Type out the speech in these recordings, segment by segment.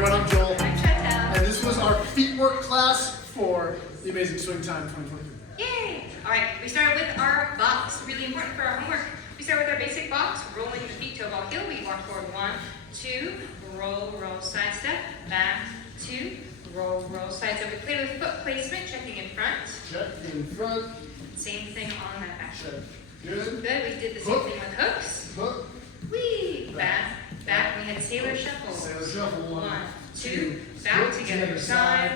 everyone, I'm Joel. I'm CHANTELLE. And this was our Feetwork class for the Amazing Swingtime 2023. Yay! Alright, we started with our box. Really important for our homework. We start with our basic box, rolling the feet toe ball heel. We walk forward 1, 2, roll, roll, side step, back, 2, roll, roll, side step. We played with foot placement, checking in front. Check in front. Same thing on that back. Check. Good. Good, we did the same thing with hooks. Hook. Whee! Back, back. We had sailor shuffle. Sailor shuffle. 1, 2, back together, side,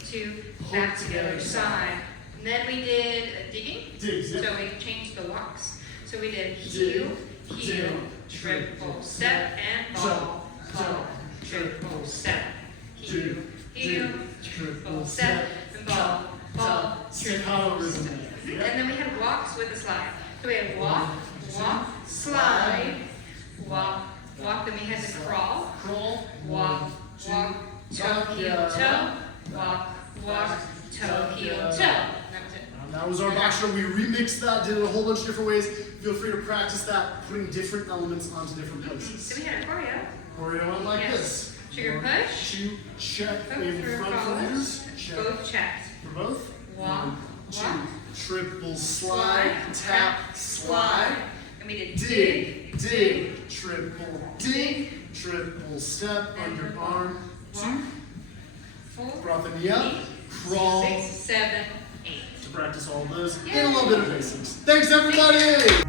2, back together, side. And then we did digging. Digs, So yeah. we changed the walks. So we did heel, heel, triple step, and ball, ball, triple step. Heel, heel, triple step, and ball, ball, triple step. And then we had walks with a slide. So we had walk, walk, slide, walk, walk. Then we had the crawl, Crawl. walk, walk, toe, heel, toe, walk, walk, toe, heel, toe. That was it. That was our box show. We remixed that, did it a whole bunch of different ways. Feel free to practice that, putting different elements onto different places. So we had a choreo. Choreo went like Yes. this. Trigger push. Shoot, check Hook in through front for collars. yours. Check. Both checked. For both. Walk, 1, 2, walk. triple slide, tap, slide. And we did Dig, dig, triple dig, triple step, underarm, 2. 4, Brought the knee up, crawl. 6, 7, 8. To practice all of those, Yay. and a little bit of basics. Thanks everybody!